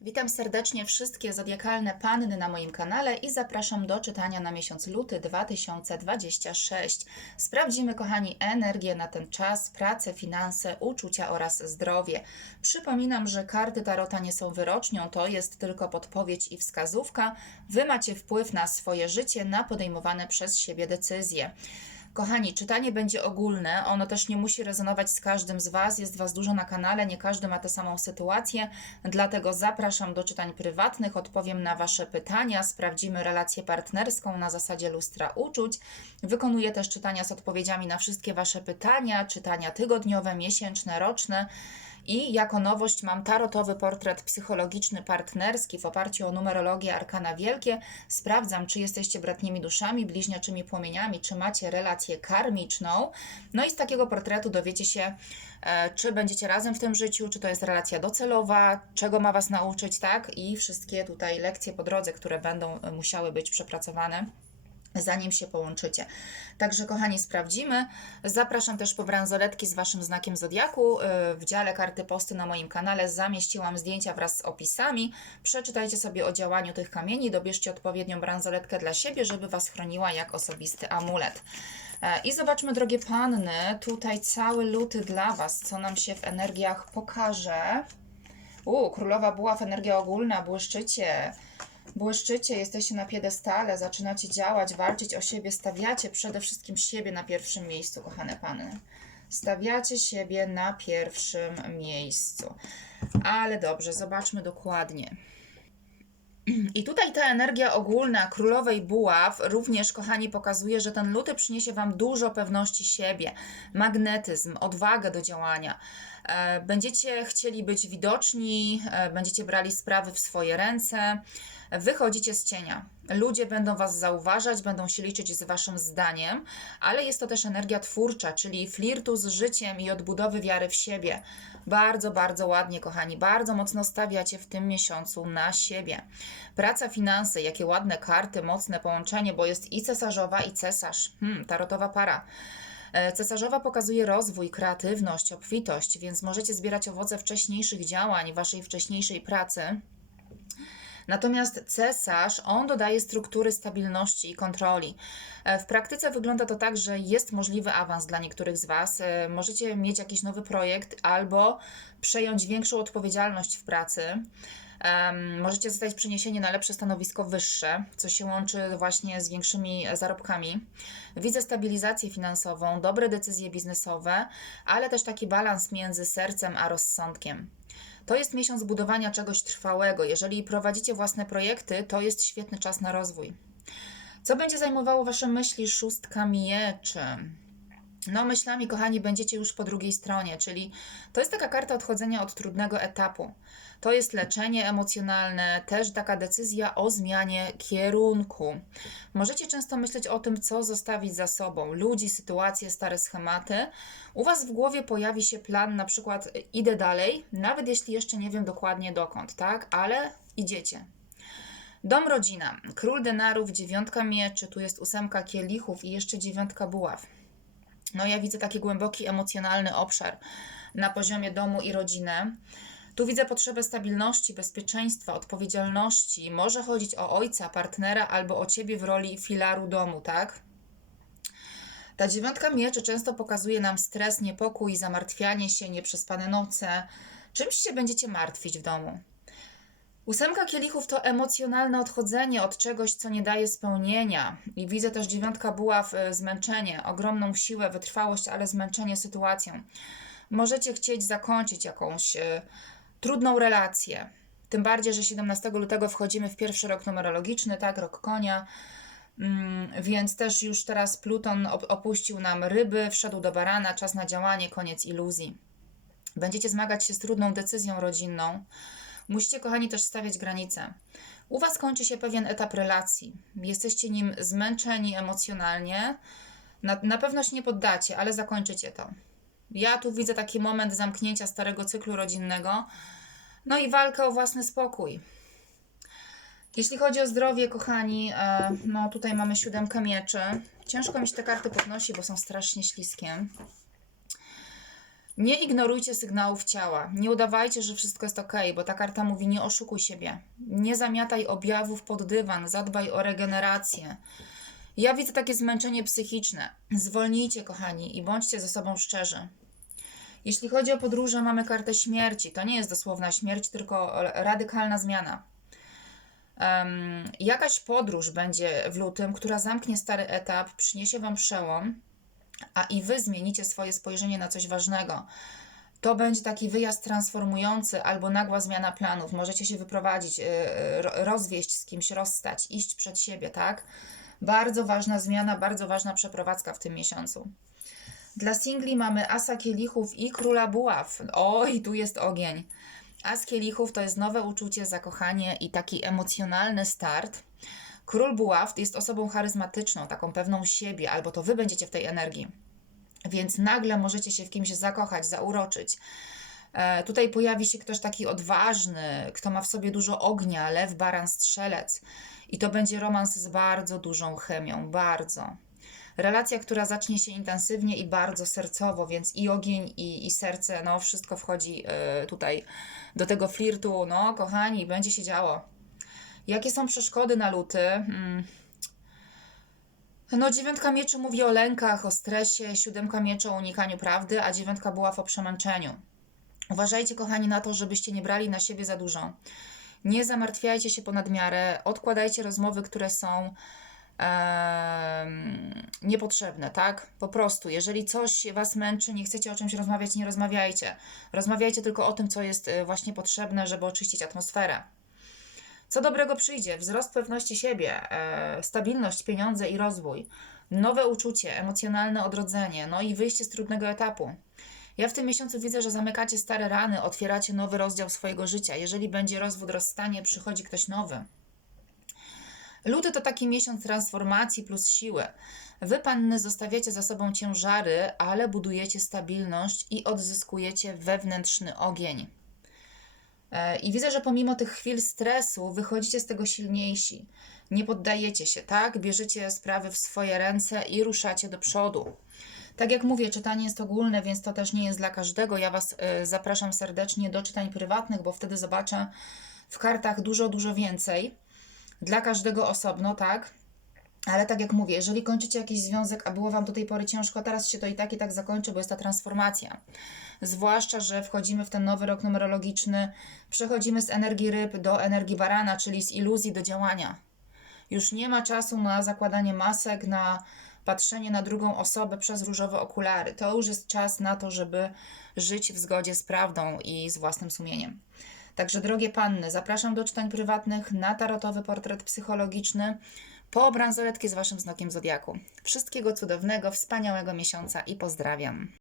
Witam serdecznie wszystkie zodiakalne panny na moim kanale i zapraszam do czytania na miesiąc luty 2026. Sprawdzimy, kochani, energię na ten czas, pracę, finanse, uczucia oraz zdrowie. Przypominam, że karty Tarota nie są wyrocznią, to jest tylko podpowiedź i wskazówka. Wy macie wpływ na swoje życie, na podejmowane przez siebie decyzje. Kochani, czytanie będzie ogólne, ono też nie musi rezonować z każdym z Was, jest Was dużo na kanale, nie każdy ma tę samą sytuację, dlatego zapraszam do czytań prywatnych, odpowiem na Wasze pytania, sprawdzimy relację partnerską na zasadzie lustra uczuć. Wykonuję też czytania z odpowiedziami na wszystkie Wasze pytania, czytania tygodniowe, miesięczne, roczne. I jako nowość mam tarotowy portret psychologiczny partnerski w oparciu o numerologię Arkana Wielkie. Sprawdzam, czy jesteście bratnimi duszami, bliźniaczymi płomieniami, czy macie relację karmiczną. No i z takiego portretu dowiecie się, e, czy będziecie razem w tym życiu, czy to jest relacja docelowa, czego ma Was nauczyć, tak? I wszystkie tutaj lekcje po drodze, które będą e, musiały być przepracowane zanim się połączycie. Także, kochani, sprawdzimy. Zapraszam też po bransoletki z Waszym znakiem Zodiaku. Yy, W dziale karty posty na moim kanale zamieściłam zdjęcia wraz z opisami. Przeczytajcie sobie o działaniu tych kamieni, dobierzcie odpowiednią bransoletkę dla siebie, żeby Was chroniła jak osobisty amulet. E, I zobaczmy, drogie panny, tutaj cały luty dla Was, co nam się w energiach pokaże. U, królowa buław, energia ogólna, błyszczycie. Błyszczycie, jesteście na piedestale, zaczynacie działać, walczyć o siebie, stawiacie przede wszystkim siebie na pierwszym miejscu, kochane pany. Stawiacie siebie na pierwszym miejscu. Ale dobrze, zobaczmy dokładnie. I tutaj ta energia ogólna królowej buław również, kochani, pokazuje, że ten luty przyniesie Wam dużo pewności siebie, magnetyzm, odwagę do działania. E, Będziecie chcieli być widoczni, e, będziecie brali sprawy w swoje ręce, wychodzicie z cienia. Ludzie będą Was zauważać, będą się liczyć z Waszym zdaniem, ale jest to też energia twórcza, czyli flirtu z życiem i odbudowy wiary w siebie. Bardzo, bardzo ładnie, kochani, bardzo mocno stawiacie w tym miesiącu na siebie. Praca, finanse, jakie ładne karty, mocne połączenie, bo jest i cesarzowa, i cesarz. Hmm, tarotowa para. E, Cesarzowa pokazuje rozwój, kreatywność, obfitość, więc możecie zbierać owoce wcześniejszych działań, waszej wcześniejszej pracy. Natomiast cesarz, on dodaje struktury stabilności i kontroli. E, W praktyce wygląda to tak, że jest możliwy awans dla niektórych z Was. E, Możecie mieć jakiś nowy projekt albo przejąć większą odpowiedzialność w pracy. Em, możecie zostać przeniesieni na lepsze stanowisko wyższe, co się łączy właśnie z większymi zarobkami. Widzę stabilizację finansową, dobre decyzje biznesowe, ale też taki balans między sercem a rozsądkiem. To jest miesiąc budowania czegoś trwałego. Jeżeli prowadzicie własne projekty, to jest świetny czas na rozwój. Co będzie zajmowało Wasze myśli? Szóstka mieczy. No, myślami, kochani, będziecie już po drugiej stronie, czyli to jest taka karta odchodzenia od trudnego etapu. To jest leczenie emocjonalne, też taka decyzja o zmianie kierunku. Możecie często myśleć o tym, co zostawić za sobą. Ludzi, sytuacje, stare schematy. U Was w głowie pojawi się plan, na przykład idę dalej, nawet jeśli jeszcze nie wiem dokładnie dokąd, tak? Ale idziecie. Dom rodzina, król denarów, dziewiątka mieczy, tu jest ósemka kielichów i jeszcze dziewiątka buław. No ja widzę taki głęboki emocjonalny obszar na poziomie domu i rodziny. Tu widzę potrzebę stabilności, bezpieczeństwa, odpowiedzialności. Może chodzić o ojca, partnera albo o ciebie w roli filaru domu, tak? Ta dziewiątka mieczy często pokazuje nam stres, niepokój, zamartwianie się, nieprzespane noce. Czymś się będziecie martwić w domu. Ósemka kielichów to emocjonalne odchodzenie od czegoś, co nie daje spełnienia. I widzę też dziewiątka buław, y, zmęczenie, ogromną siłę, wytrwałość, ale zmęczenie sytuacją. Możecie chcieć zakończyć jakąś y, trudną relację. Tym bardziej, że 17 lutego wchodzimy w pierwszy rok numerologiczny, tak, rok konia. Mm, więc też już teraz Pluton op- opuścił nam ryby, wszedł do barana, czas na działanie, koniec iluzji. Będziecie zmagać się z trudną decyzją rodzinną. Musicie, kochani, też stawiać granice. U Was kończy się pewien etap relacji. Jesteście nim zmęczeni emocjonalnie. Na, na pewno się nie poddacie, ale zakończycie to. Ja tu widzę taki moment zamknięcia starego cyklu rodzinnego. No i walkę o własny spokój. Jeśli chodzi o zdrowie, kochani, e, no tutaj mamy siódemkę mieczy. Ciężko mi się te karty podnosi, bo są strasznie śliskie. Nie ignorujcie sygnałów ciała. Nie udawajcie, że wszystko jest ok, bo ta karta mówi: nie oszukuj siebie. Nie zamiataj objawów pod dywan, zadbaj o regenerację. Ja widzę takie zmęczenie psychiczne. Zwolnijcie, kochani, i bądźcie ze sobą szczerzy. Jeśli chodzi o podróże, mamy kartę śmierci. To nie jest dosłowna śmierć, tylko radykalna zmiana. Em, jakaś podróż będzie w lutym, która zamknie stary etap, przyniesie Wam przełom, a i Wy zmienicie swoje spojrzenie na coś ważnego. To będzie taki wyjazd transformujący albo nagła zmiana planów. Możecie się wyprowadzić, y, y, ro- rozwieść z kimś, rozstać, iść przed siebie, tak? Bardzo ważna zmiana, bardzo ważna przeprowadzka w tym miesiącu. Dla singli mamy Asa Kielichów i Króla Buław. Oj, tu jest ogień. As Kielichów to jest nowe uczucie, zakochanie i taki emocjonalny start. Król Buław jest osobą charyzmatyczną, taką pewną siebie, albo to wy będziecie w tej energii. Więc nagle możecie się w kimś zakochać, zauroczyć. E, tutaj pojawi się ktoś taki odważny, kto ma w sobie dużo ognia, lew, baran, strzelec. I to będzie romans z bardzo dużą chemią, bardzo. Relacja, która zacznie się intensywnie i bardzo sercowo, więc i ogień, i, i serce, no wszystko wchodzi e, tutaj do tego flirtu. No, kochani, będzie się działo. Jakie są przeszkody na luty? Hmm. No, dziewiątka mieczy mówi o lękach, o stresie, siódemka mieczy o unikaniu prawdy, a dziewiątka była o przemęczeniu. Uważajcie, kochani, na to, żebyście nie brali na siebie za dużo. Nie zamartwiajcie się ponad miarę, odkładajcie rozmowy, które są niepotrzebne, tak? Po prostu, jeżeli coś Was męczy, nie chcecie o czymś rozmawiać, nie rozmawiajcie. Rozmawiajcie tylko o tym, co jest e, właśnie potrzebne, żeby oczyścić atmosferę. Co dobrego przyjdzie? Wzrost pewności siebie, e, stabilność, pieniądze i rozwój, nowe uczucie, emocjonalne odrodzenie, no i wyjście z trudnego etapu. Ja w tym miesiącu widzę, że zamykacie stare rany, otwieracie nowy rozdział swojego życia. Jeżeli będzie rozwód, rozstanie, przychodzi ktoś nowy. Luty to taki miesiąc transformacji plus siły. Wy, panny, zostawiacie za sobą ciężary, ale budujecie stabilność i odzyskujecie wewnętrzny ogień. E, I widzę, że pomimo tych chwil stresu wychodzicie z tego silniejsi. Nie poddajecie się, tak? Bierzecie sprawy w swoje ręce i ruszacie do przodu. Tak jak mówię, czytanie jest ogólne, więc to też nie jest dla każdego. Ja Was e, zapraszam serdecznie do czytań prywatnych, bo wtedy zobaczę w kartach dużo, dużo więcej. Dla każdego osobno, tak? Ale tak jak mówię, jeżeli kończycie jakiś związek, a było Wam do tej pory ciężko, teraz się to i tak i tak zakończy, bo jest ta transformacja. Zwłaszcza, że wchodzimy w ten nowy rok numerologiczny, przechodzimy z energii ryb do energii barana, czyli z iluzji do działania. Już nie ma czasu na zakładanie masek, na patrzenie na drugą osobę przez różowe okulary. To już jest czas na to, żeby żyć w zgodzie z prawdą i z własnym sumieniem. Także, drogie panny, zapraszam do czytań prywatnych na tarotowy portret psychologiczny po bransoletki z waszym znakiem zodiaku. Wszystkiego cudownego, wspaniałego miesiąca i pozdrawiam.